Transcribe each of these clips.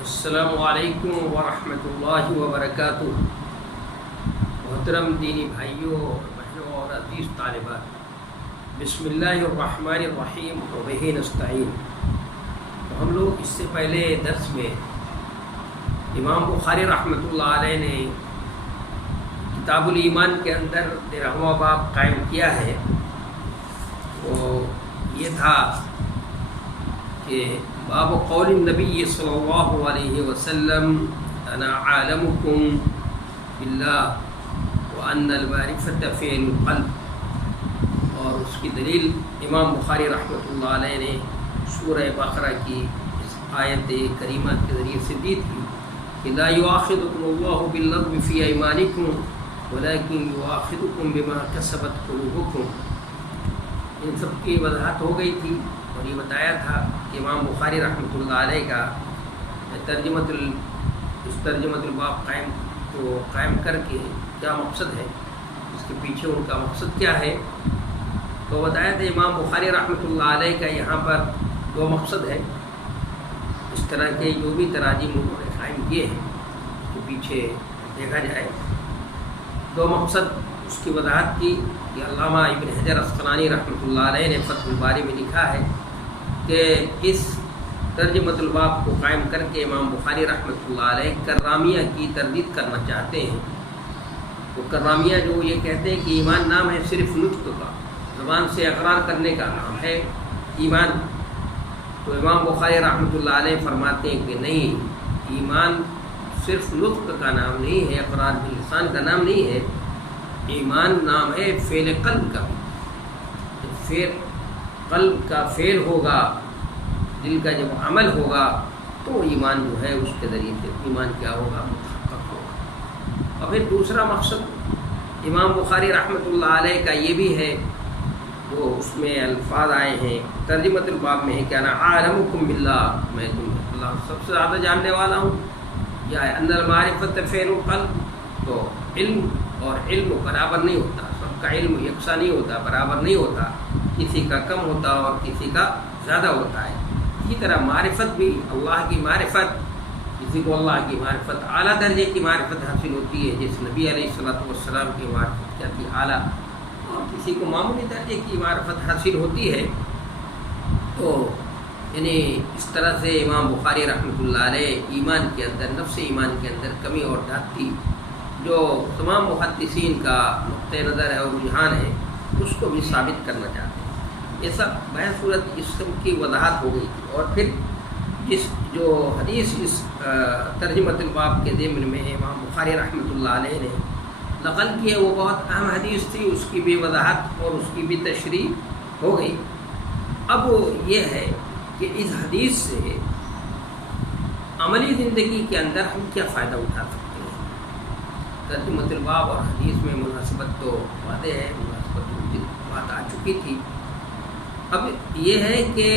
السلام علیکم ورحمۃ اللہ وبرکاتہ۔ محترم دینی بھائیوں اور بہنوں اور عزیز طالبات، بسم اللہ الرحمن الرحیم وبہ نستعین۔ تو ہم لوگ اس سے پہلے درس میں امام بخاری رحمۃ اللہ علیہ نے کتاب الایمان کے اندر 13واں باب قائم کیا ہے۔ وہ یہ تھا کہ باب قول النبی صلی اللہ علیہ وسلم انا عالمکم باللہ وان المعرفۃ فعل القلب، اور اس کی دلیل امام بخاری رحمۃ اللہ علیہ نے سورہ بقرہ کی اس آیت کریمہ کے ذریعے سے دی تھی کہ لا یؤاخذکم اللہ باللغو فی ایمانکم ولکن یؤاخذکم بما کسبت قلوبکم۔ ان سب کی وضاحت ہو گئی تھی اور یہ بتایا تھا کہ امام بخاری رحمۃ اللہ علیہ کا ترجمۃ الباب قائم کر کے کیا مقصد ہے، اس کے پیچھے ان کا مقصد کیا ہے۔ تو بتایا تھا امام بخاری رحمۃ اللہ علیہ کا یہاں پر دو مقصد ہے۔ اس طرح کے جو بھی تراجم انہوں نے قائم کیے ہیں اس کے پیچھے دیکھا جائے دو مقصد اس کی وضاحت کی کہ علامہ ابن حجر اسقلانی رحمۃ اللہ علیہ نے فتح الباری میں لکھا ہے کہ اس ترجمۃ الباب کو قائم کر کے امام بخاری رحمۃ اللہ علیہ کرامیہ کی تردید کرنا چاہتے ہیں۔ تو کرامیہ جو یہ کہتے ہیں کہ ایمان نام ہے صرف نطق کا، زبان سے اقرار کرنے کا نام ہے ایمان۔ تو امام بخاری رحمۃ اللہ علیہ فرماتے ہیں کہ نہیں، ایمان صرف نطق کا نام نہیں ہے، اقرار باللسان کا نام نہیں ہے، ایمان نام ہے فعل قلب کا۔ قلب کا فعل ہوگا، دل کا جب عمل ہوگا تو ایمان جو ہے اس کے ذریعے سے ایمان کیا ہوگا، متحقق ہوگا۔ اور پھر دوسرا مقصد امام بخاری رحمۃ اللہ علیہ کا یہ بھی ہے، جو اس میں الفاظ آئے ہیں ترجمۃ الباب میں ہے کہ انا عالمکم باللہ، میں تم اللہ سب سے زیادہ جاننے والا ہوں، یا ان المعرفۃ فعل القلب۔ تو علم اور علم برابر نہیں ہوتا، سب کا علم یکساں نہیں ہوتا، برابر نہیں ہوتا، کسی کا کم ہوتا اور کسی کا زیادہ ہوتا ہے۔ اسی طرح معرفت بھی، اللہ کی معرفت، کسی کو اللہ کی معرفت اعلیٰ درجے کی معرفت حاصل ہوتی ہے، جس نبی علیہ الصلوۃ والسلام کی معرفت کیا تھی اعلیٰ، اور کسی کو معمولی درجے کی معرفت حاصل ہوتی ہے۔ تو یعنی اس طرح سے امام بخاری رحمۃ اللہ علیہ ایمان کے اندر، نفس ایمان کے اندر کمی اور زیادتی جو تمام محدثین کا نقطۂ نظر ہے اور رجحان ہے، اس کو بھی ثابت کرنا چاہتے ہیں۔ یہ سب بہر صورت اس کی وضاحت ہو گئی تھی۔ اور پھر جو حدیث اس ترجمۃ الباب کے ضمن میں امام بخاری رحمۃ اللہ علیہ نے نقل کی ہے، وہ بہت اہم حدیث تھی، اس کی بھی وضاحت اور اس کی بھی تشریح ہو گئی۔ اب یہ ہے کہ اس حدیث سے عملی زندگی کے اندر ہم کیا فائدہ اٹھا سکتے ہیں۔ ترجمۃ الباب اور حدیث میں مناسبت تو واضح ہے، مناسبت بات آ چکی تھی۔ اب یہ ہے کہ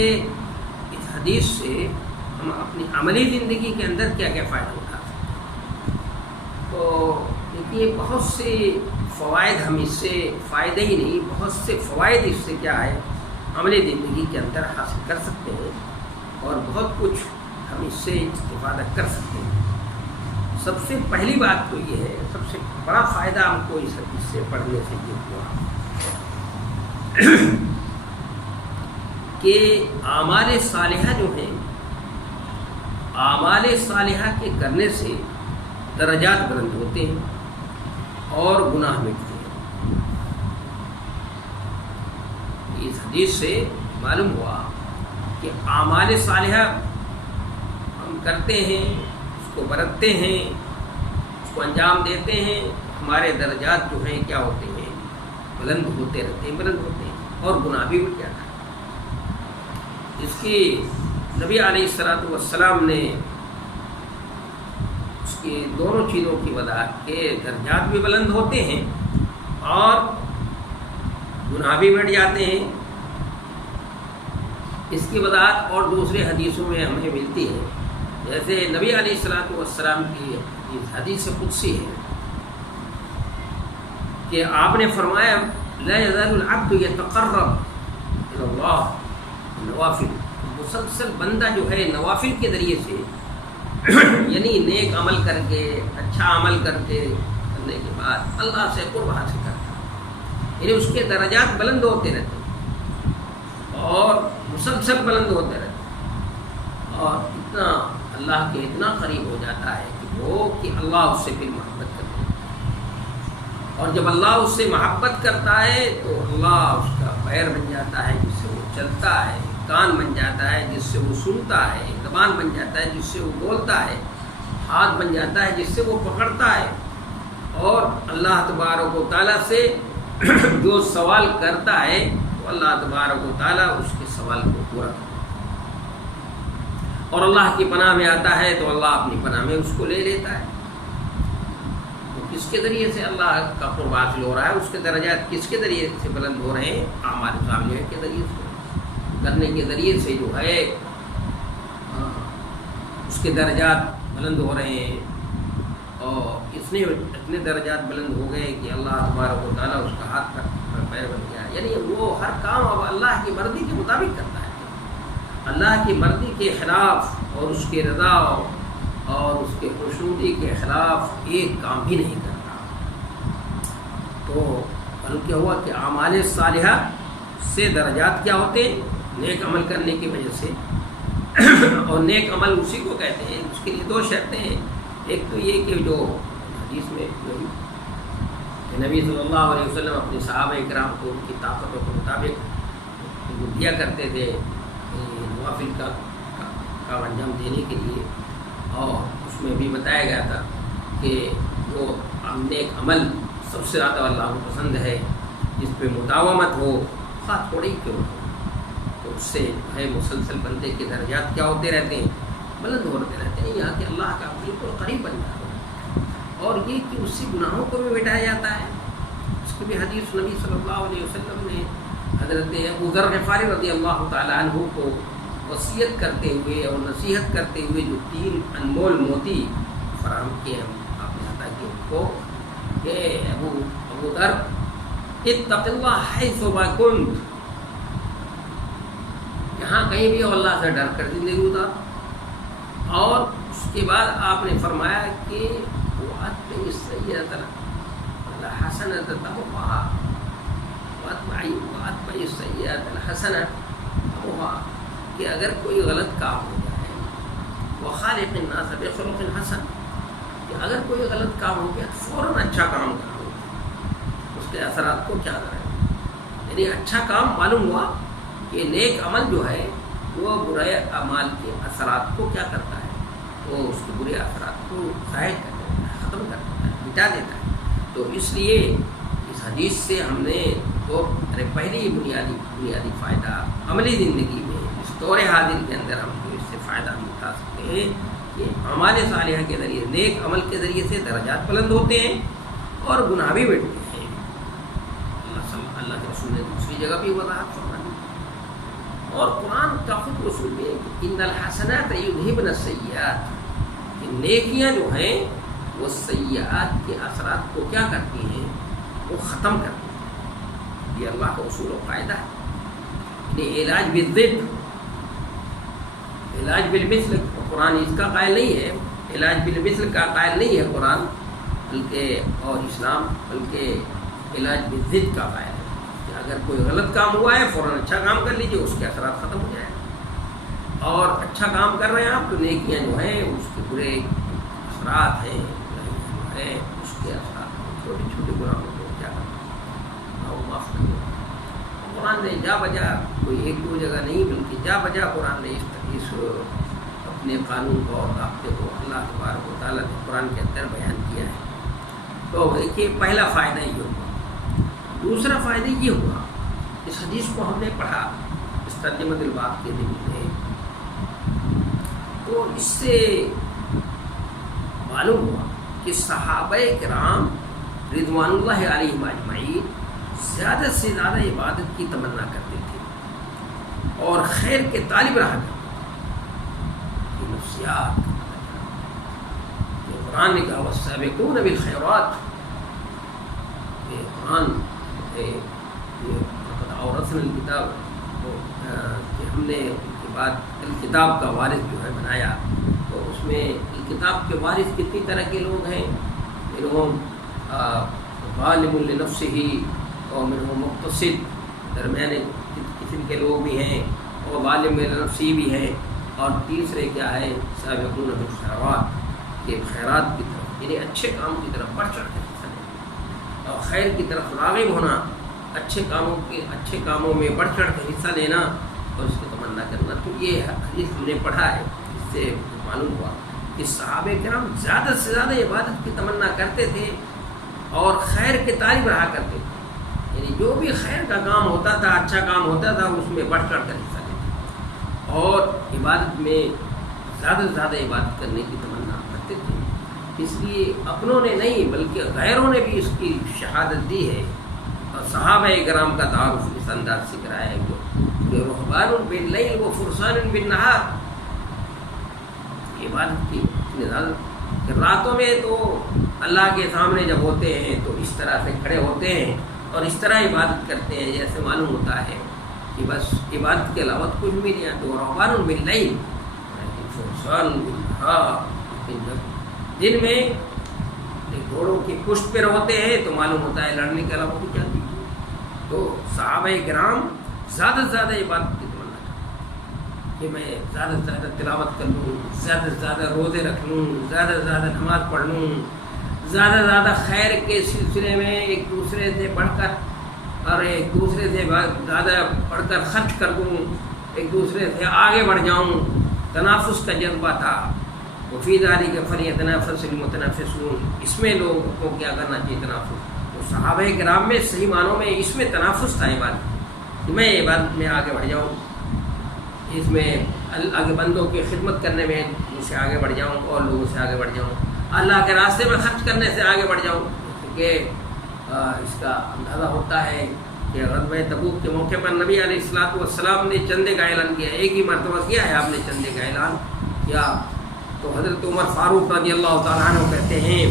اس حدیث سے ہم اپنی عملی زندگی کے اندر کیا کیا فائدہ اٹھا سکتے ہیں۔ تو دیکھیے بہت سے فوائد ہم اس سے فائدے ہی نہیں، بہت سے فوائد اس سے کیا ہے عملی زندگی کے اندر حاصل کر سکتے ہیں، اور بہت کچھ ہم اس سے استفادہ کر سکتے ہیں۔ سب سے پہلی بات تو یہ ہے، سب سے بڑا فائدہ ہم کو اس حدیث سے پڑھنے سے یہ ہوا کہ اعمال صالحہ جو ہیں، اعمال صالحہ کے کرنے سے درجات بلند ہوتے ہیں اور گناہ مٹتے ہیں۔ اس حدیث سے معلوم ہوا کہ اعمال صالحہ ہم کرتے ہیں، اس کو برتتے ہیں، اس کو انجام دیتے ہیں، ہمارے درجات جو ہیں کیا ہوتے ہیں، بلند ہوتے رہتے ہیں، بلند ہوتے ہیں، اور گناہ بھی مٹ جاتا ہے۔ اس کی نبی علیہ الصلوۃ والسلام نے اس کی دونوں چیزوں کی وضاحت کہ درجات بھی بلند ہوتے ہیں اور گناہ بھی مٹ جاتے ہیں۔ اس کی وضاحت اور دوسرے حدیثوں میں ہمیں ملتی ہے، جیسے نبی علیہ الصلوۃ والسلام کی حدیث قدسی ہے کہ آپ نے فرمایا لا یزال العبد یتقرب الی اللہ نوافل، مسلسل بندہ جو ہے نوافل کے ذریعے سے یعنی نیک عمل کر کے اچھا عمل کرنے کے بعد اللہ سے قرب حاصل کرتا ہے، یعنی اس کے درجات بلند ہوتے رہتے ہیں اور مسلسل بلند ہوتے رہتے ہیں، اور اتنا اللہ کے اتنا قریب ہو جاتا ہے کہ اللہ اس سے پھر محبت کرتا ہے، اور جب اللہ اس سے محبت کرتا ہے تو اللہ اس کا پیر بن جاتا ہے جس سے وہ چلتا ہے، کان بن جاتا ہے جس سے وہ سنتا ہے، زبان بن جاتا ہے جس سے وہ بولتا ہے، ہاتھ بن جاتا ہے جس سے وہ پکڑتا ہے، اور اللہ تبارک و تعالیٰ سے جو سوال کرتا ہے تو اللہ تبارک و تعالیٰ اس کے سوال کو پورا کرتا ہے، اور اللہ کی پناہ میں آتا ہے تو اللہ اپنی پناہ میں اس کو لے لیتا ہے۔ تو کس کے ذریعے سے اللہ کا قرب حاصل ہو رہا ہے، اس کے درجات کس کے ذریعے سے بلند ہو رہے ہیں؟ اعمال صالحہ کے ذریعے سے کرنے کے ذریعے سے جو ہے اس کے درجات بلند ہو رہے ہیں، اور اس نے اتنے درجات بلند ہو گئے کہ اللہ تبارک و تعالیٰ اس کا ہاتھ پر پیر بن گیا، یعنی وہ ہر کام اب اللہ کی مرضی کے مطابق کرتا ہے، اللہ کی مرضی کے خلاف اور اس کے رضا اور اس کے خوشنودی کے خلاف ایک کام بھی نہیں کرتا۔ تو بلکہ ہوا کہ اعمال صالحہ سے درجات کیا ہوتے ہیں؟ نیک عمل کرنے کی وجہ سے، اور نیک عمل اسی کو کہتے ہیں، اس کے لیے دو شرطیں ہیں۔ ایک تو یہ کہ جو حدیث میں کہ نبی صلی اللہ علیہ وسلم اپنے صحابہ اکرام کو ان کی طاقتوں کے مطابق دیا کرتے تھے نوافل کا انجام دینے کے لیے، اور اس میں بھی بتایا گیا تھا کہ جو نیک عمل سب سے زیادہ اللہ کو پسند ہے جس پہ مداومت ہو، خواہ تھوڑی کیوں ہو، تو اس سے ہے مسلسل بندے کے درجات کیا ہوتے رہتے ہیں؟ بلند ہوتے رہتے ہیں، یہاں کہ اللہ کا بالکل قریب بن جاتا ہے، اور یہ کہ اس سے گناہوں کو بھی مٹایا جاتا ہے۔ اس کی بھی حدیث نبی صلی اللہ علیہ وسلم نے حضرت ابو ذر غفاری رضی اللہ تعالیٰ عنہ کو وصیت کرتے ہوئے اور نصیحت کرتے ہوئے جو 3 انمول موتی فراہم کیے ہیں آپ نے عطا کیے ان کو، کہ ابو ذر اتق اللہ حیث ما کنت، یہاں کہیں بھی اللہ سے ڈر کر زندگی گزار۔ اور اس کے بعد آپ نے فرمایا کہ وَأَتْبِعِ السَّيِّئَةَ الْحَسَنَةَ تَمُحُهَا وَأَتْبِعِ السَّيِّئَةَ الْحَسَنَةَ تَمُحُهَا، کہ اگر کوئی غلط کام ہو جائے، وَخَالِقِ النَّاسَ بِخُلُقٍ حَسَنٍ، کہ اگر کوئی غلط کام ہو گیا تو فوراً اچھا کام کرو، اس کے اثرات کو کیا کریں؟ یعنی اچھا کام معلوم ہوا کہ نیک عمل جو ہے وہ برے اعمال کے اثرات کو کیا کرتا ہے؟ وہ اس کے برے اثرات کو ظاہر کر دیتا ہے، ختم کر دیتا ہے، مٹا دیتا ہے۔ تو اس لیے اس حدیث سے ہم نے تو پہلی بنیادی فائدہ عملی زندگی میں اس دور حاضر کے اندر ہم کو اس سے فائدہ بھی اٹھا سکتے ہیں کہ اعمال صالحہ کے ذریعے، نیک عمل کے ذریعے سے درجات بلند ہوتے ہیں اور گناہ بھی مٹتے ہیں۔ اللہ کے رسول نے دوسری جگہ بھی وضاحت فرمائی، اور قرآن کا خود رسول میں ان الحسنات یذہبن السیئات، کہ نیکیاں جو ہیں وہ سیئات کے اثرات کو کیا کرتی ہیں؟ وہ ختم کرتی ہیں۔ یہ اللہ کا اصول و قاعدہ ہے۔ یہ علاج بالضد، علاج بالمثل، قرآن اس کا قائل نہیں ہے، علاج بالمثل کا قائل نہیں ہے قرآن، بلکہ اور اسلام، بلکہ علاج بالضد کا قائل ہے کہ اگر کوئی غلط کام ہوا ہے فوراً اچھا کام کر لیجیے، اس کے اثرات ختم ہو جائیں، اور اچھا کام کر رہے ہیں آپ تو نیکیاں جو ہیں اس کے برے اثرات ہیں، جو ہے اس کے اثرات چھوٹے چھوٹے گناہوں کو کیا کرنا وہ معاف کر دیں۔ قرآن نے جا بجا، کوئی 1-2 جگہ نہیں بلکہ جا بجا قرآن نے اس اپنے قانون کو اور ضابطے کو اللہ تبارک و تعالیٰ نے قرآن کے اندر بیان کیا ہے۔ تو دیکھیے پہلا فائدہ یہ ہوا۔ دوسرا فائدہ یہ ہوا، اس حدیث کو ہم نے پڑھا اس ترجمۃ الباب کے دن میں، تو اس سے معلوم ہوا کہ صحابہ کرام رضوان اللہ علیہم اجمعین زیادہ سے زیادہ عبادت کی تمنا کرتے تھے اور خیر کے طالب رہا کرتے تھے، نفسیات قرآن نے کہا والسابقون بالخیرات، یہ قرآن اورثنا الکتاب، کہ ہم نے ان کے بعد الکتاب کا وارث جو ہے بنایا، تو اس میں کتاب کے وارث کتنی طرح کے لوگ ہیں، منہم ظالم لنفسہ اور منہم مقتصد، درمیانے قسم کے لوگ بھی ہیں، اور ظالم لنفسہ بھی ہیں، اور تیسرے کیا ہے سابقون بالخیرات، یہ خیرات کی طرف یعنی اچھے کام کی طرف بڑھ چڑھ کر حصہ لینا، اور خیر کی طرف راغب ہونا، اچھے کاموں میں بڑھ چڑھ کر حصہ لینا اور اس کو تمنا کرنا۔ تو یہ حدیث ہم نے پڑھا ہے، اس سے معلوم ہوا کہ صحابہ کرام زیادہ سے زیادہ عبادت کی تمنا کرتے تھے اور خیر کے طالب رہا کرتے تھے، یعنی جو بھی خیر کا کام ہوتا تھا، اچھا کام ہوتا تھا، اس میں بڑھ چڑھ کر حصہ لیتے تھے اور عبادت میں زیادہ سے زیادہ عبادت کرنے کی تمنا کرتے تھے۔ اس لیے اپنوں نے نہیں بلکہ غیروں نے بھی اس کی شہادت دی ہے، اور صحابہ کرام کا تعارف اس انداز سے کرایا ہے کہ رہبان باللیل و فرسان بالنہار، عبادت کی نظارت راتوں میں تو اللہ کے سامنے جب ہوتے ہیں تو اس طرح سے کھڑے ہوتے ہیں اور اس طرح عبادت کرتے ہیں جیسے معلوم ہوتا ہے کہ بس عبادت کے علاوہ کچھ بھی نہیں ہے۔ تو رہبان باللیل فرسان بالنہار، دن میں گھوڑوں کی پشت پہ ہوتے ہیں تو معلوم ہوتا ہے لڑنے کے علاوہ کچھ نہیں۔ تو صحابہ کرام زیادہ سے زیادہ عبادت کی تمنا کرتے کہ میں زیادہ سے زیادہ تلاوت کر لوں، زیادہ سے زیادہ روزے رکھ لوں، زیادہ سے زیادہ نماز پڑھ لوں، زیادہ سے زیادہ خیر کے سلسلے میں ایک دوسرے سے بڑھ کر اور ایک دوسرے سے زیادہ بڑھ کر خرچ کر دوں، ایک دوسرے سے آگے بڑھ جاؤں۔ تنافس کا جذبہ تھا، وفی ذالک فلیتنافس المتنافسون، اس میں لوگوں کو کیا کرنا چاہیے، تنافس۔ تو صحابہ کرام میں صحیح معنوں میں اس میں تنافس تھا عبادت، میں عبادت میں آگے بڑھ جاؤں، اس میں اللہ کے بندوں کی خدمت کرنے میں ان سے آگے بڑھ جاؤں اور لوگوں سے آگے بڑھ جاؤں، اللہ کے راستے میں خرچ کرنے سے آگے بڑھ جاؤں، کیونکہ اس کا اندازہ ہوتا ہے کہ غزوہ تبوک کے موقع پر نبی علیہ الصلوۃ والسلام نے چندے کا اعلان کیا، ایک ہی مرتبہ کیا ہے آپ نے چندے کا اعلان کیا۔ تو حضرت عمر فاروق رضی اللہ تعالیٰ عنہ کہتے ہیں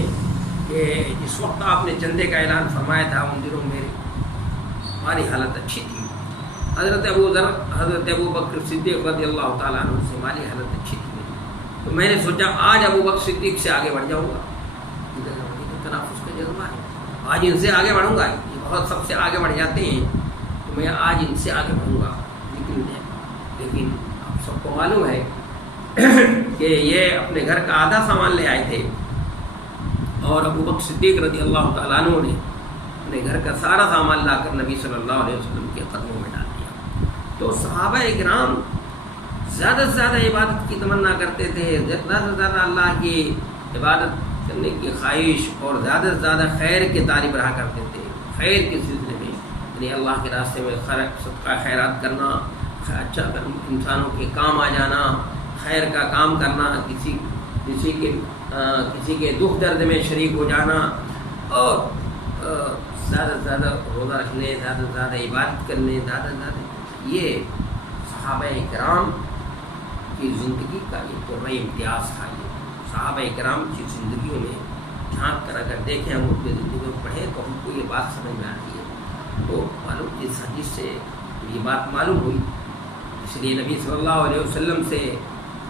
کہ جس وقت آپ نے چندے کا اعلان فرمایا تھا ان دنوں میں ہماری حالت اچھی تھی، حضرت ابو بکر صدیق رضی اللہ تعالیٰ عنہ سے ہماری حالت اچھی تھی، تو میں نے سوچا آج ابو بکر صدیق سے آگے بڑھ جاؤں گا، تنافس کا جذبہ ہے، آج ان سے آگے بڑھوں گا، یہ بہت سب سے آگے بڑھ جاتے ہیں تو میں آج ان سے آگے بڑھوں گا، لیکن آپ سب کو معلوم ہے کہ یہ اپنے گھر کا آدھا سامان لے آئے تھے اور ابو بکر صدیق رضی اللہ تعالیٰ عنہ نے اپنے گھر کا سارا سامان لا کر نبی صلی اللہ علیہ وسلم کے قدموں میں ڈال دیا۔ تو صحابہ کرام زیادہ سے زیادہ عبادت کی تمنا کرتے تھے، زیادہ سے زیادہ اللہ کی عبادت کرنے کی خواہش اور زیادہ سے زیادہ خیر کے طالب رہا کرتے تھے، خیر کے سلسلے میں یعنی اللہ کے راستے میں صدقہ خیرات کرنا، اچھا انسانوں کے کام آ جانا، خیر کا کام کرنا، کسی کے دکھ درد میں شریک ہو جانا، اور زیادہ سے زیادہ روزہ رکھنے، زیادہ سے زیادہ عبادت کرنے، زیادہ سے زیادہ، یہ صحابہ کرام کی زندگی کا ایک بڑا امتیاز تھا۔ یہ صحابہ کرام کی زندگیوں میں جھانک کر اگر دیکھیں، ہم اپنی زندگی میں پڑھیں تو ہم کو یہ بات سمجھ میں آتی ہے۔ تو معلوم اس حدیث سے یہ بات معلوم ہوئی، اس لیے نبی صلی اللہ علیہ وسلم سے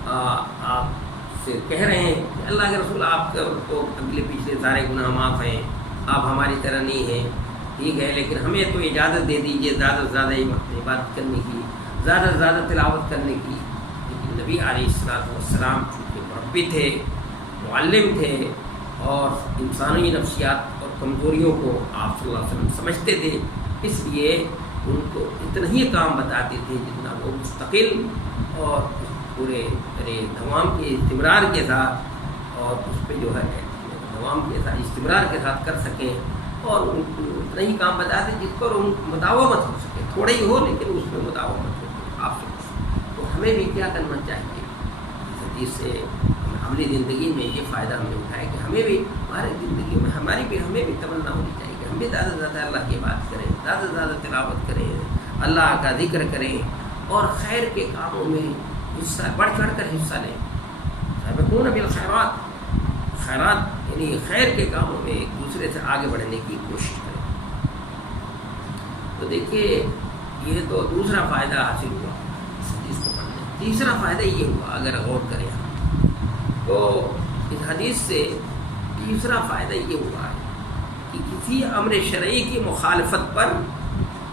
آپ سے کہہ رہے ہیں کہ اللہ کے رسول آپ کا تو اگلے پچھلے سارے گناہ معاف ہیں، آپ ہماری طرح نہیں ہیں، ٹھیک ہے، لیکن ہمیں تو اجازت دے دیجیے زیادہ سے زیادہ عبادت کرنے کی، زیادہ سے زیادہ تلاوت کرنے کی۔ لیکن نبی علیہ السلام چونکہ مربی تھے، معلم تھے، اور انسانی نفسیات اور کمزوریوں کو آپ صلی اللہ علیہ وسلم سمجھتے تھے، اس لیے ان کو اتنا ہی کام بتاتے تھے جتنا وہ مستقل اور پورے دوام کے استمرار کے ساتھ اور اس پہ جو ہے دوام کے ساتھ استمرار کے ساتھ کر سکیں، اور ان کو اتنا ہی کام بتاتے جس پر ان مداومت ہو سکے، تھوڑے ہی ہو لیکن اس میں مداومت ہو آپ سے۔ تو ہمیں بھی کیا کرنا چاہیے، اس حدیث سے عملی زندگی میں یہ فائدہ ہمیں اٹھائے کہ ہمیں بھی ہماری زندگی میں ہمیں بھی تمنا ہونی چاہیے کہ ہم بھی زیادہ سے زیادہ اللہ کی بات کریں، زیادہ سے زیادہ تلاوت کریں، اللہ کا ذکر کریں، اور خیر کے کاموں میں حصہ بڑھ چڑھ کر حصہ لیں، سابقون بالخیرات، خیرات یعنی خیر کے کاموں میں ایک دوسرے سے آگے بڑھنے کی کوشش کریں۔ تو دیکھیے یہ تو دوسرا فائدہ حاصل ہوا اس حدیث کو پڑھنے۔ تیسرا فائدہ یہ ہوا، اگر غور کریں تو اس اس حدیث سے تیسرا فائدہ یہ ہوا ہے کہ کسی امر شرعی کی مخالفت پر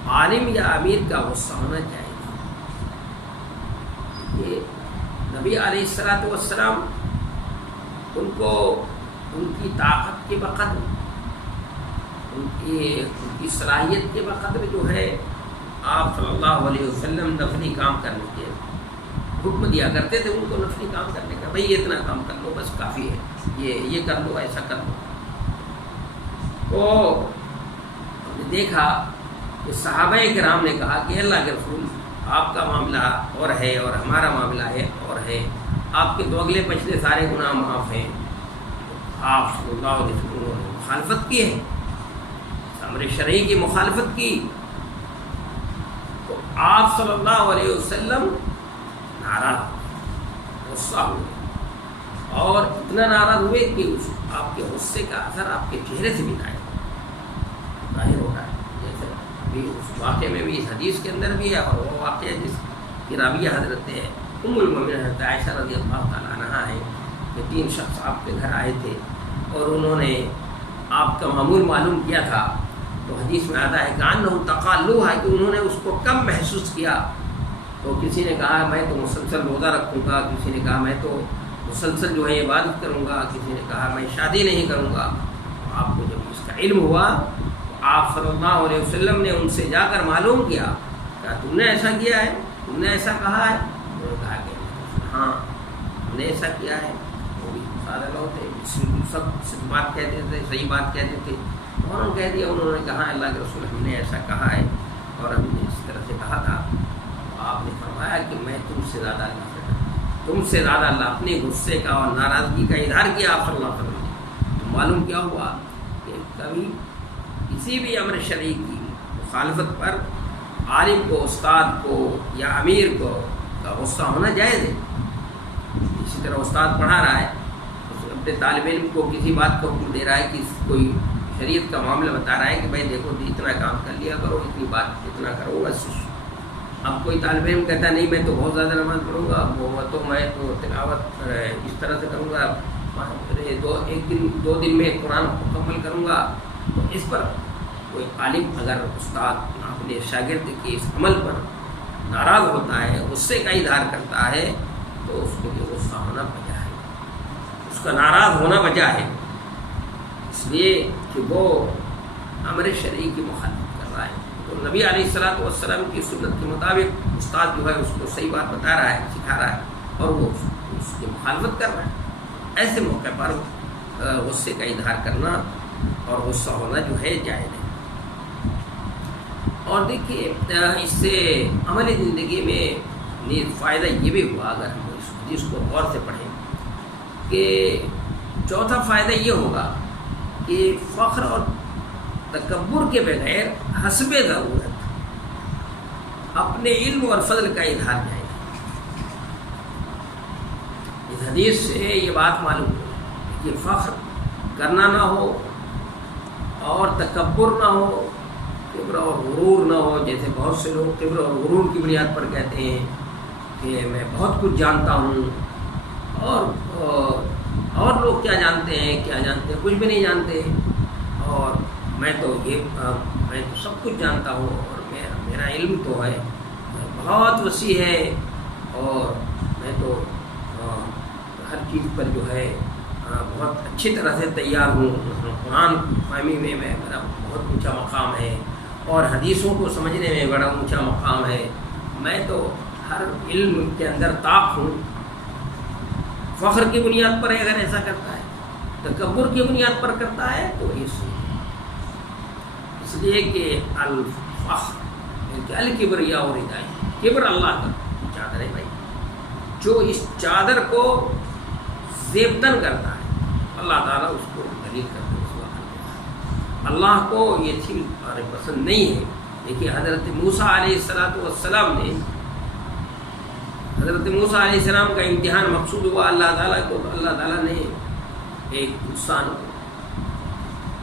عالم یا امیر کا غصہ ہونا چاہیے. یہ نبی علیہ الصلوۃ والسلام ان کو ان کی طاقت کے بقدر، ان کی صلاحیت کے بقدر جو ہے آپ صلی اللہ علیہ وسلم نفلی کام کرنے کے حکم دیا کرتے تھے ان کو نفلی کام کرنے کا. بھئی اتنا کام کر لو بس کافی ہے، یہ کر لو، ایسا کر لو. تو ہم نے دیکھا کہ صحابہ کرام نے کہا کہ اللہ کے رسول آپ کا معاملہ اور ہے اور ہمارا معاملہ ہے اور ہے، آپ کے تو اگلے پچھلے سارے گناہ معاف ہیں. آپ صلی اللہ علیہ وسلم نے مخالفت کی ہے، امر شرعی کی مخالفت کی، تو آپ صلی اللہ علیہ وسلم ناراض غصہ ہوئے، اور اتنا ناراض ہوئے کہ آپ کے غصے کا اثر آپ کے چہرے سے بھی ظاہر ہو رہا ہے. جیسے بھی اس واقعے میں بھی، اس حدیث کے اندر بھی ہے، اور وہ واقعہ جس کی راویہ حضرت ام المؤمنین حضرت عائشہ رضی اللہ تعالیٰ عنہا ہے کہ 3 شخص آپ کے گھر آئے تھے اور انہوں نے آپ کا معمول معلوم کیا تھا. تو حدیث میں آتا ہے کہ انہم تقالوها، کہ انہوں نے اس کو کم محسوس کیا. تو کسی نے کہا میں تو مسلسل روزہ رکھوں گا، کسی نے کہا میں تو مسلسل جو ہے عبادت کروں گا، کسی نے کہا میں شادی نہیں کروں گا. آپ کو جب اس کا علم ہوا تو آپ صلی اللہ علیہ وسلم نے ان سے جا کر معلوم کیا کیا تم نے ایسا کیا ہے، تم نے ایسا کہا ہے؟ انہوں نے کہا کہ ہاں ہم نے ایسا کیا ہے. وہ بھی سارے لوگ تھے، سب بات کہتے تھے، صحیح بات کہتے تھے. انہوں نے کہہ دیا، انہوں نے کہا اللہ کے رسول ہم نے ایسا کہا ہے اور ہم نے اس طرح سے کہا تھا. آپ نے فرمایا کہ میں تم سے زیادہ اللہ سے ڈرتا، تم سے زیادہ اللہ. اپنے غصے کا اور ناراضگی کا اظہار کیا آپ صلی اللہ علیہ وسلم نے. تو معلوم کیا ہوا کہ کبھی کسی بھی امر شرعی کی مخالفت پر عالم کو، استاد کو یا امیر کو کا غصہ ہونا جائز ہے. اسی طرح استاد پڑھا رہا ہے، اپنے طالب علم کو کسی بات کو حکم دے رہا ہے کہ کوئی شریعت کا معاملہ بتا رہا ہے کہ بھائی دیکھو اتنا کام کر لیا کرو، اتنی بات اتنا کرو بس. اب کوئی طالب علم کہتا ہے نہیں میں تو بہت زیادہ نماز پڑھوں گا، وہ تو میں تو تلاوت اس طرح سے کروں گا، 2 دن میں قرآن مکمل کروں گا. تو اس پر کوئی عالم اگر استاد اپنے شاگرد کے اس عمل پر ناراض ہوتا ہے، غصے کا اظہار کرتا ہے، تو اس کو یہ غصہ ہونا وجہ ہے، اس کا ناراض ہونا وجہ ہے. اس لیے کہ وہ امر شرعی کی مخالفت کر رہا ہے. تو نبی علیہ الصلوۃ والسلام کی سنت کے مطابق استاد جو ہے اس کو صحیح بات بتا رہا ہے، سکھا رہا ہے، اور وہ اس کی مخالفت کر رہا ہے. ایسے موقع پر غصے کا اظہار کرنا اور غصہ ہونا جو ہے جائز ہے. اور دیکھیے اس سے عملی زندگی میں فائدہ یہ بھی ہوا، اگر ہم اس حدیث کو غور سے پڑھیں، کہ چوتھا فائدہ یہ ہوگا کہ فخر اور تکبر کے بغیر حسب ضرورت اپنے علم اور فضل کا اظہار جائے. اس حدیث سے یہ بات معلوم ہو کہ فخر کرنا نہ ہو اور تکبر نہ ہو، کبر اور غرور نہ ہو. جیسے بہت سے لوگ کبر اور غرور کی بنیاد پر کہتے ہیں کہ میں بہت کچھ جانتا ہوں، اور لوگ کیا جانتے ہیں، کچھ بھی نہیں جانتے، اور میں تو سب کچھ جانتا ہوں، اور میرا علم تو ہے بہت وسیع ہے، اور میں تو ہر چیز پر جو ہے بہت اچھی طرح سے تیار ہوں. قرآن فہمی میں میرا بہت اونچا مقام ہے، اور حدیثوں کو سمجھنے میں بڑا اونچا مقام ہے. میں تو ہر علم کے اندر طاق ہوں. فخر کی بنیاد پر اگر ایسا کرتا ہے، تکبر کی بنیاد پر کرتا ہے، تو اس لیے کہ الفخر الکبریاء اور رداء، کبر اللہ کا چادر ہے بھائی، جو اس چادر کو زیبتن کرتا ہے اللہ تعالیٰ اس کو دلیل کرتے ہیں. اس وقت اللہ کو یہ چیز پسند نہیں ہے. دیکھیے حضرت موسیٰ علیہ السلام نے، حضرت موسیٰ علیہ السلام کا امتحان مقصود ہوا اللہ تعالیٰ کو، تو اللہ تعالیٰ نے ایک انسان کو،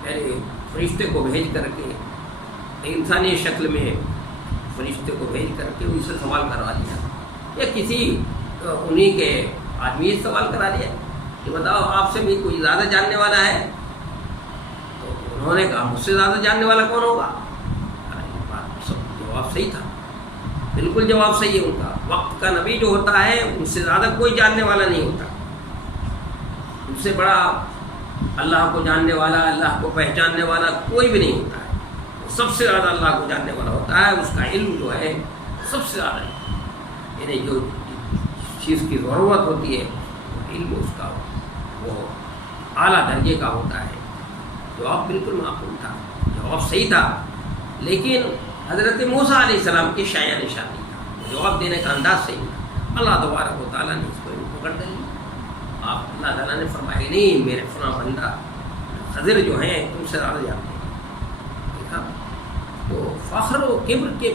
پہلے فرشتے کو بھیج کر کے، انسانی شکل میں فرشتے کو بھیج کر کے ان سے سوال کروا دیا، یا کسی انہی کے آدمی سے سوال کرا لیا. کہ بتاؤ آپ سے بھی کوئی زیادہ جاننے والا ہے؟ تو انہوں نے کہا مجھ سے زیادہ جاننے والا کون ہوگا؟ سب جواب صحیح تھا، بالکل جواب صحیح ہے ان کا۔ وقت کا نبی جو ہوتا ہے ان سے زیادہ کوئی جاننے والا نہیں ہوتا، ان سے بڑا اللہ کو جاننے والا، اللہ کو پہچاننے والا کوئی بھی نہیں ہوتا ہے۔ سب سے زیادہ اللہ کو جاننے والا ہوتا ہے، اس کا علم جو ہے سب سے زیادہ ہے، یعنی جو چیز کی ضرورت ہوتی ہے علم اس کا وہ اعلیٰ درجے کا ہوتا ہے۔ جواب بالکل معقول تھا، جواب صحیح تھا، لیکن حضرت موسیٰ علیہ السلام کی شایع نشانی تھا، جواب دینے کا انداز صحیح تھا۔ اللہ تبارک و تعالیٰ نے اس کو پکڑ دیا۔ آپ اللہ تعالیٰ نے فرمایا نہیں میرے فلاں بندہ خضر جو ہیں تم سے زیادہ جانتے ہیں۔ دیکھا تو فخر و کبر کے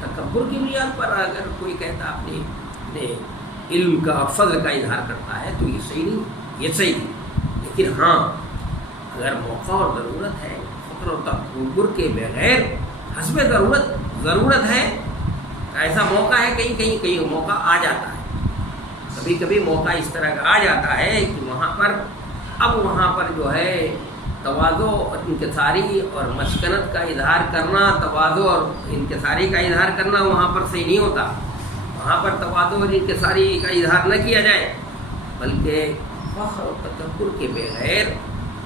تکبر کی بنیاد پر اگر کوئی کہتا اپنے علم کا اور فضل کا اظہار کرتا ہے تو یہ صحیح نہیں، یہ صحیح نہیں۔ لیکن ہاں اگر موقع اور ضرورت ہے، فخر و تکبر کے بغیر حسب ضرورت ہے، ایسا موقع ہے کہیں موقع آ جاتا ہے، کبھی کبھی موقع اس طرح کا آ جاتا ہے کہ وہاں پر جو ہے تواضع اور انکساری اور مسکنت کا اظہار کرنا، تواضع اور انکساری کا اظہار کرنا وہاں پر صحیح نہیں ہوتا۔ وہاں پر تواضع اور انکساری کا اظہار نہ کیا جائے، بلکہ فخر و تکبر کے بغیر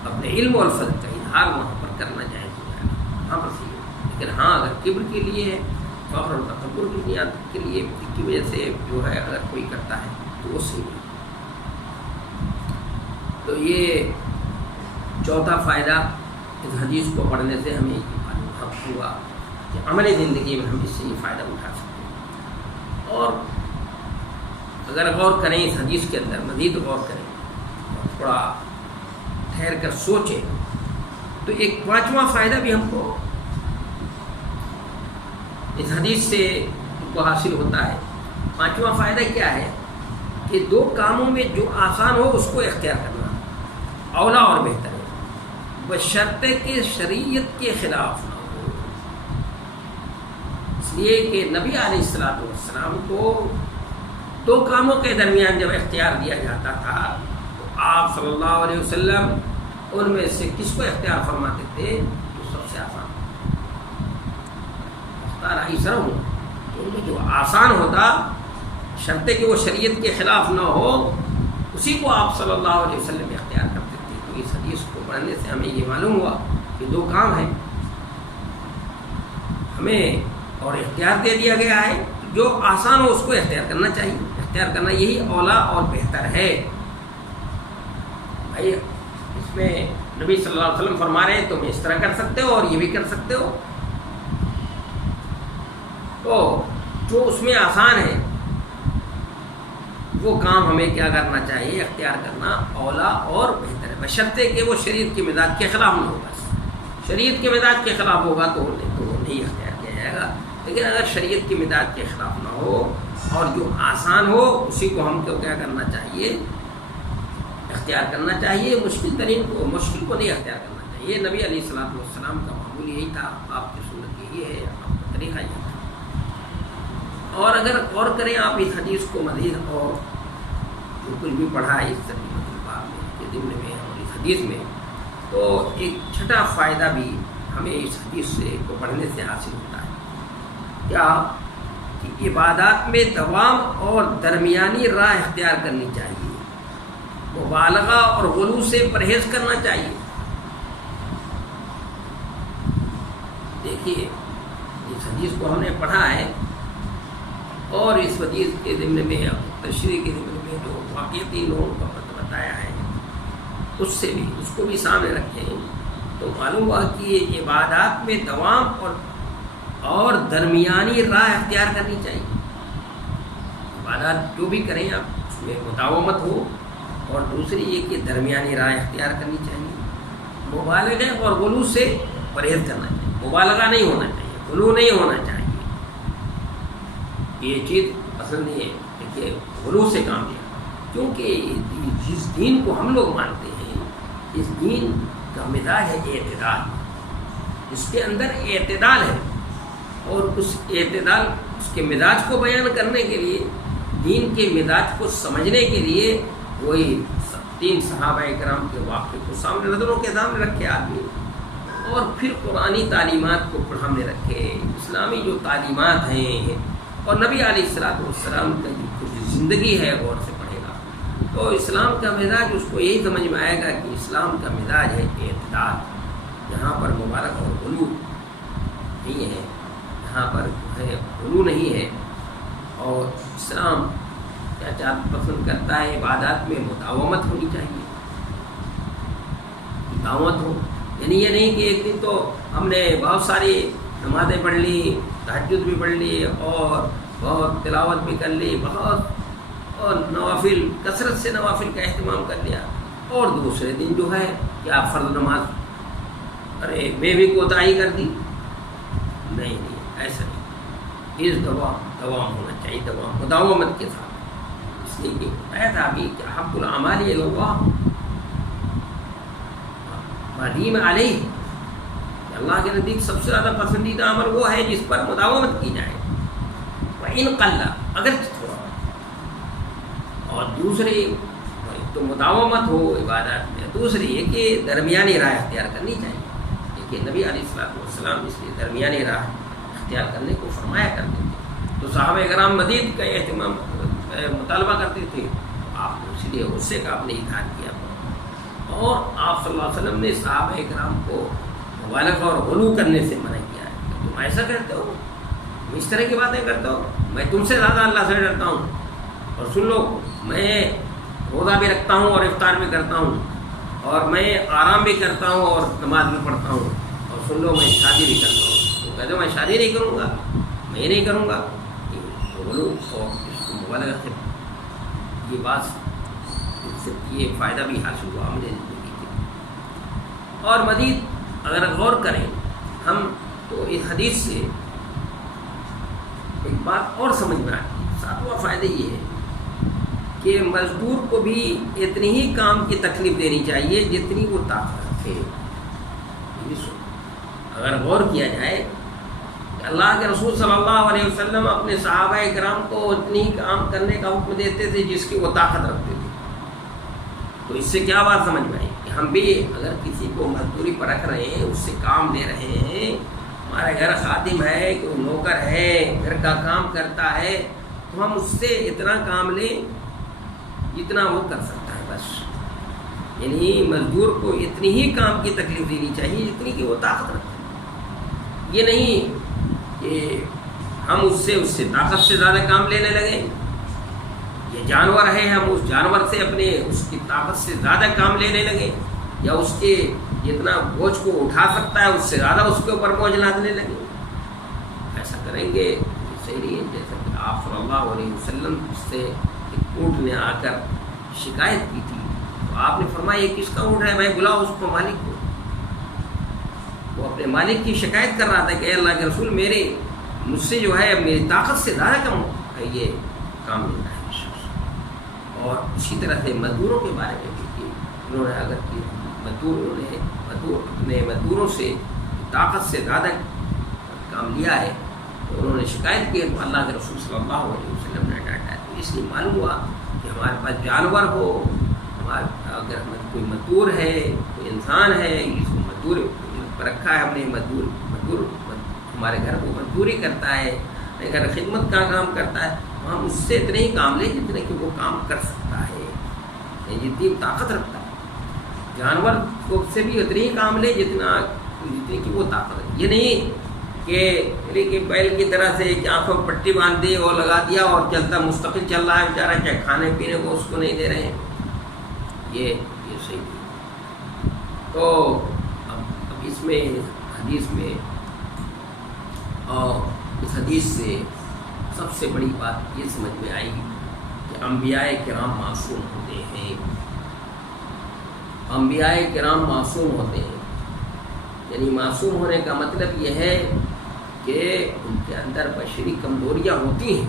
اپنے علم اور فضل کا اظہار وہاں پر کرنا جائز ہوتا ہے، وہاں پر صحیح ہے۔ لیکن ہاں اگر کبر کے لیے، فخر و تکبر کی بنیاد کے لیے کی وجہ سے جو ہے اگر کوئی کرتا ہے تو وہ صحیح ہے۔ تو یہ چوتھا فائدہ اس حدیث کو پڑھنے سے ہمیں یہ معلوم ہوا کہ عملی زندگی میں ہم اس سے یہ فائدہ اٹھا سکتے ہیں۔ اور اگر غور کریں اس حدیث کے اندر، مزید غور کریں اور تھوڑا ٹھہر کر سوچیں تو ایک پانچواں فائدہ بھی ہم کو اس حدیث سے کو حاصل ہوتا ہے۔ پانچواں فائدہ کیا ہے کہ دو کاموں میں جو آسان ہو اس کو اختیار کرنا اولا اور بہتر ہے، بشرطے کہ شریعت کے خلاف نہ ہو۔ اس لیے کہ نبی علیہ السلام کو دو کاموں کے درمیان جب اختیار دیا جاتا تھا تو آپ صلی اللہ علیہ وسلم ان میں سے کس کو اختیار فرماتے تھے؟ جو سب سے آسان اختیار ایسر ہوں، ان میں جو آسان ہوتا شرطے کہ وہ شریعت کے خلاف نہ ہو اسی کو آپ صلی اللہ علیہ وسلم اختیار کرتے تھے۔ تو اس حدیث کو پڑھنے سے ہمیں یہ معلوم ہوا کہ دو کام ہیں ہمیں اور اختیار دے دیا گیا ہے، جو آسان ہو اس کو اختیار کرنا چاہیے، اختیار کرنا یہی اولا اور بہتر ہے۔ بھائی اس میں نبی صلی اللہ علیہ وسلم فرما رہے ہیں تم اس طرح کر سکتے ہو اور یہ بھی کر سکتے ہو، تو جو اس میں آسان ہے وہ کام ہمیں کیا کرنا چاہیے؟ اختیار کرنا اولا اور بہتر ہے، بشرطے کہ وہ شریعت کے مزاج کے خلاف نہ ہوگا۔ شریعت کے مزاج کے خلاف ہوگا تو وہ نہیں اختیار کیا جائے گا، لیکن اگر شریعت کے مزاج کے خلاف نہ ہو اور جو آسان ہو اسی کو ہم کو کیا کرنا چاہیے؟ اختیار کرنا چاہیے۔ مشکل کو نہیں اختیار کرنا چاہیے۔ نبی علیہ السلام کا معمول یہی تھا، آپ کی سنت یہی ہے، آپ کا طریقہ یہی تھا۔ اور اگر غور کریں آپ اس حدیث کو مزید اور جو کچھ بھی پڑھا ہے اس باب میں کے ضمن میں اور اس حدیث میں، تو ایک چھٹا فائدہ بھی ہمیں اس حدیث سے کو پڑھنے سے حاصل ہوتا ہے۔ کیا کہ عبادات میں دوام اور درمیانی راہ اختیار کرنی چاہیے، مبالغہ اور غلو سے پرہیز کرنا چاہیے۔ دیکھیے اس حدیث کو ہم نے پڑھا ہے اور اس حدیث کے ضمن میں تشریح کے ضمن میں جو واقعی لوگوں کا بتایا ہے اس کو بھی سامنے رکھیں تو معلوم ہوا کہ یہ عبادات میں دوام اور درمیانی راہ اختیار کرنی چاہیے۔ عبادات جو بھی کریں آپ اس میں مداومت ہو، اور دوسری یہ کہ درمیانی راہ اختیار کرنی چاہیے، مبالغہ اور غلو سے پرہیز کرنا چاہیے، مبالغہ نہیں ہونا چاہیے، غلو نہیں ہونا چاہیے، یہ چیز پسند نہیں ہے کہ غلو سے کام لیا، کیونکہ جس دین کو ہم لوگ مانتے ہیں اس دین کا مزاج ہے اعتدال، اس کے اندر اعتدال ہے، اور اس اعتدال اس کے مزاج کو بیان کرنے کے لیے، دین کے مزاج کو سمجھنے کے لیے وہی 3 صحابہ کرام کے واقعے کو سامنے نظروں کے سامنے رکھے آدمی، اور پھر قرآنی تعلیمات کو سامنے رکھے، اسلامی جو تعلیمات ہیں اور نبی علیہ السلام کا جو زندگی ہے غور سے پڑھے گا تو اسلام کا مزاج اس کو یہی سمجھ میں آئے گا کہ اسلام کا مزاج ہے اعتدال، یہاں پر مبارک اور غلو نہیں ہے، یہاں پر جو ہے غلو نہیں ہے، اور اسلام کیا پسند کرتا ہے، عبادات میں مداومت ہونی چاہیے، مداومت ہو، یعنی یہ نہیں کہ ایک دن تو ہم نے بہت ساری نمازیں پڑھ لی، تہجد بھی پڑھ لی اور بہت تلاوت بھی کر لی، بہت اور نوافل کثرت سے نوافل کا اہتمام کر لیا، اور دوسرے دن جو ہے کیا فرض نماز ارے میں بھی کوتاہی کر دی، نہیں ایسا نہیں، اس دوام ہونا چاہیے، دوام مداومت کے ساتھ، اس لیے کہ پیدا بھی کہ حق العمال اللہ مدیم علیہ، اللہ کے نزدیک سب سے زیادہ پسندیدہ عمل وہ ہے جس پر مداومت کی جائے، وَإِن قَلَّ اگر تھوڑا، اور دوسری تو مداومت ہو عبادات میں، دوسری یہ کہ درمیانی راہ اختیار کرنی چاہیے، کہ نبی علیہ السلام اس لیے درمیانی راہ اختیار کرنے کو فرمایا کرتے تھے، تو صحابہ کرام مزید کا اہتمام مطالبہ کرتے تھے، آپ نے اس لیے غصے کا آپ نے اظہار کیا، اور آپ صلی اللہ علیہ وسلم نے صحابہ کرام کو مبالغہ اور غلو کرنے سے منع کیا ہے کہ تم ایسا کرتے ہو، اس طرح کی باتیں کرتے ہو، میں تم سے زیادہ اللہ سے ڈرتا ہوں، اور سن لو میں روزہ بھی رکھتا ہوں اور افطار بھی کرتا ہوں، اور میں آرام بھی کرتا ہوں اور نماز بھی پڑھتا ہوں، اور سن لو میں شادی بھی کرتا ہوں، تو کہتے ہو میں شادی نہیں کروں گا، میں نہیں کروں گا، غلو اور اس کو مبالغہ سے یہ بات یہ فائدہ بھی حاصل ہوا ہم نے زندگی کے، اور مزید اگر غور کریں ہم تو اس حدیث سے ایک بات اور سمجھ میں آتی ہے، ساتواں فائدہ یہ ہے کہ مزدور کو بھی اتنی ہی کام کی تکلیف دینی چاہیے جتنی وہ طاقت رکھے، اگر غور کیا جائے کہ اللہ کے رسول صلی اللہ علیہ وسلم اپنے صحابہ کرام کو اتنی کام کرنے کا حکم دیتے تھے جس کی وہ طاقت رکھتے تھے، تو اس سے کیا بات سمجھ میں آئی کہ ہم بھی اگر کسی کو مزدوری پر رکھ رہے ہیں، اس سے کام لے رہے ہیں، ہمارے گھر خادم ہے، کوئی نوکر ہے، گھر کا کام کرتا ہے، تو ہم اس سے اتنا کام لیں جتنا وہ کر سکتا ہے، بس یعنی مزدور کو اتنی ہی کام کی تکلیف دینی چاہیے جتنی کہ وہ طاقت رکھتا ہے، یہ نہیں کہ ہم اس سے طاقت سے زیادہ کام لینے لگیں، یہ جانور ہے ہم اس جانور سے اپنے اس کی طاقت سے زیادہ کام لینے لگے، یا اس کے جتنا بوجھ کو اٹھا سکتا ہے اس سے زیادہ اس کے اوپر بوجھ لادنے لگے، ایسا کریں گے صحیح نہیں ہے۔ جیسا کہ آپ صلی اللہ علیہ وسلم سے ایک اونٹ نے آ کر شکایت کی تھی، تو آپ نے فرمایا یہ کس کا اونٹ ہے، بھائی بلاؤ اس کو مالک کو، وہ اپنے مالک کی شکایت کر رہا تھا کہ اے اللہ کے رسول مجھ سے جو ہے میری طاقت سے زیادہ کم ہے یہ کام لینا ہے، اور اسی طرح سے مزدوروں کے بارے میں بھی کہ انہوں نے اگر کہ مزدوروں سے طاقت سے زیادہ کام لیا ہے تو انہوں نے شکایت کی، تو اللہ کے رسول صلی اللہ علیہ وسلم نے ڈانٹا ہے، تو اس لیے معلوم ہوا کہ ہمارے پاس جانور ہو، اگر کوئی مزدور ہے، کوئی انسان ہے، اس کو مزدور پر رکھا ہے ہم نے، مزدور ہمارے گھر کو مزدوری کرتا ہے، اگر خدمت کا کام کرتا ہے، ہم اس سے اتنے ہی کام لیں جتنے کہ وہ کام کر سکتا ہے، جتنی طاقت رکھتا ہے، جانور کو سے بھی اتنی ہی کام لے جتنی کہ وہ طاقت ہے، یہ نہیں کہ بیل کی طرح سے ایک آنکھوں میں پٹی باندھ دی اور لگا دیا اور چلتا مستقل چل رہا ہے بیچارہ، کیا کھانے پینے کو اس کو نہیں دے رہے ہیں، یہ صحیح نہیں۔ تو اب اس میں حدیث میں اور اس حدیث سے سب سے بڑی بات یہ سمجھ میں آئی کہ انبیاء کرام معصوم ہوتے ہیں، انبیاء کرام معصوم ہوتے ہیں، یعنی معصوم ہونے کا مطلب یہ ہے کہ ان کے اندر بشری کمزوریاں ہوتی ہیں،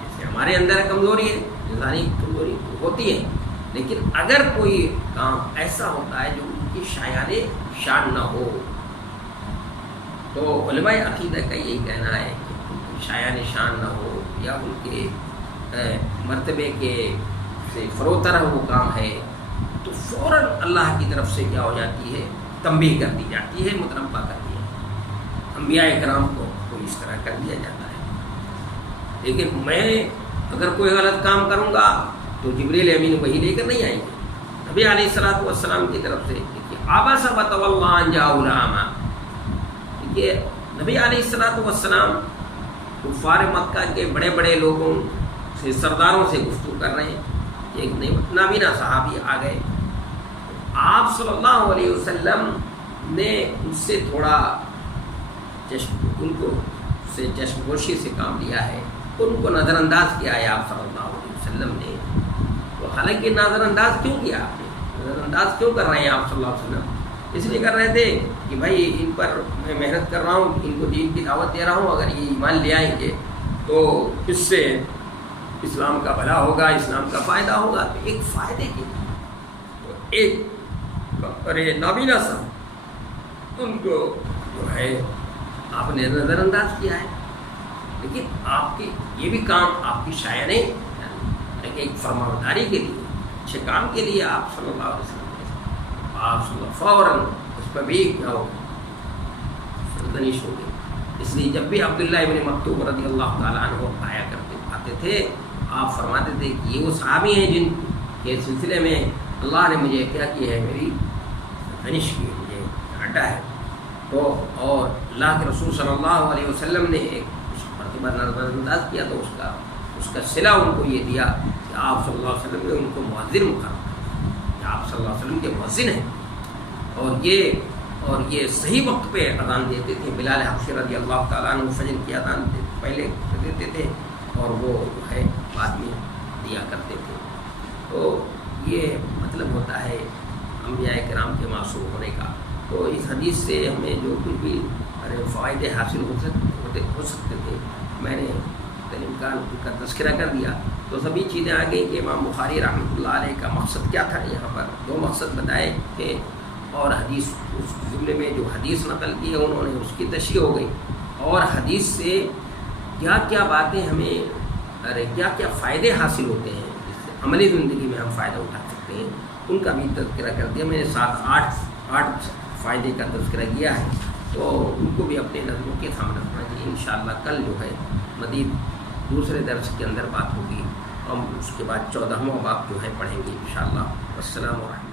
جیسے ہمارے اندر کمزوری ہے، انسانی کمزوری ہوتی ہے، لیکن اگر کوئی کام ایسا ہوتا ہے جو ان کی شان نہ ہو، تو علماء عقیدہ کا یہی کہنا ہے کہ ان کی شان نہ ہو، یا ان کے مرتبے کے سے فروتر وہ کام ہے، تو فوراً اللہ کی طرف سے کیا ہو جاتی ہے، تنبیہ کر دی جاتی ہے، متنبہ کر دیا۔ انبیاء کرام کو اس طرح کر دیا جاتا ہے۔ لیکن میں اگر کوئی غلط کام کروں گا تو جبریل امین وہی لے کر نہیں آئیں گے۔ نبی علیہ الصلوۃ والسلام کی طرف سے عبس وتولی ان جاءہ الاعمی، یہ نبی علیہ الصلوۃ والسلام کفار مکہ کے بڑے بڑے لوگوں سے، سرداروں سے گفتگو کر رہے ہیں۔ ایک نابینا صحابی آ گئے، آپ صلی اللہ علیہ وسلم نے ان سے تھوڑا ان کو سے چشم پوشی سے کام لیا ہے، ان کو نظر انداز کیا ہے آپ صلی اللہ علیہ وسلم نے۔ تو حالانکہ نظر انداز کیوں کیا آپ نے، نظر انداز کیوں کر رہے ہیں آپ صلی اللہ علیہ وسلم؟ اس لیے کر رہے تھے کہ بھائی ان پر میں محنت کر رہا ہوں، ان کو دین کی دعوت دے رہا ہوں، اگر یہ ایمان لے آئیں گے تو اس سے اسلام کا بھلا ہوگا، اسلام کا فائدہ ہوگا۔ تو ایک فائدے کے لیے تو ایک نابینا صاحب ان کو جو ہے آپ نے نظر انداز کیا ہے، لیکن آپ کی یہ بھی کام آپ کی شائع نہیں، لیکن ایک فرمانبرداری کے لیے، اچھے کام کے لیے آپ صلی اللہ علیہ وسلم آپ صلی اللہ فوراً اس پر بھی کیا ہو سرزنش ہو گئی۔ اس لیے جب بھی عبداللہ ابن مکتوم رضی اللہ تعالیٰ عنہ آتے تھے، آپ فرماتے تھے کہ یہ وہ صحابی ہیں جن کے سلسلے میں اللہ نے مجھے کیا کی ہے، میری سرزنش کی ہے، مجھے ڈانٹا ہے۔ تو اور اللہ کے رسول صلی اللہ علیہ وسلم نے ایک مرتبہ نظر انداز کیا تو اس کا صلہ ان کو یہ دیا کہ آپ صلی اللہ علیہ وسلم نے ان کو مؤذن مقرر کیا کہ آپ صلی اللہ علیہ وسلم کے مؤذن ہیں، اور یہ صحیح وقت پہ اذان دیتے تھے۔ بلال حبشی رضی اللہ تعالیٰ عنہ فجر کی اذان پہلے دیتے تھے اور وہ جو ہے بعد میں دیا کرتے تھے۔ تو یہ مطلب ہوتا ہے انبیاء کرام کے معصوم ہونے کا۔ تو اس حدیث سے ہمیں جو کچھ بھی فائدے حاصل ہو سکتے تھے، میں نے امکان کا تذکرہ کر دیا۔ تو سبھی چیزیں آ گئیں کہ امام بخاری رحمۃ اللہ علیہ کا مقصد کیا تھا۔ یہاں پر دو مقصد بتائے تھے، اور حدیث اس جملے میں جو حدیث نقل کی ہے انہوں نے اس کی تشریح ہو گئی، اور حدیث سے کیا کیا باتیں ہمیں کیا کیا فائدے حاصل ہوتے ہیں، جس سے عملی زندگی میں ہم فائدہ اٹھا سکتے ہیں، ان کا بھی تذکرہ کر دیا۔ میں نے 7-8 فائدے کا تذکرہ کیا ہے، تو ان کو بھی اپنے نظروں کے سامنے رکھنا چاہیے۔ انشاءاللہ کل جو ہے مزید دوسرے درس کے اندر بات ہوگی، ہم اس کے بعد 14واں باب جو ہے پڑھیں گے انشاءاللہ۔ السلام علیکم۔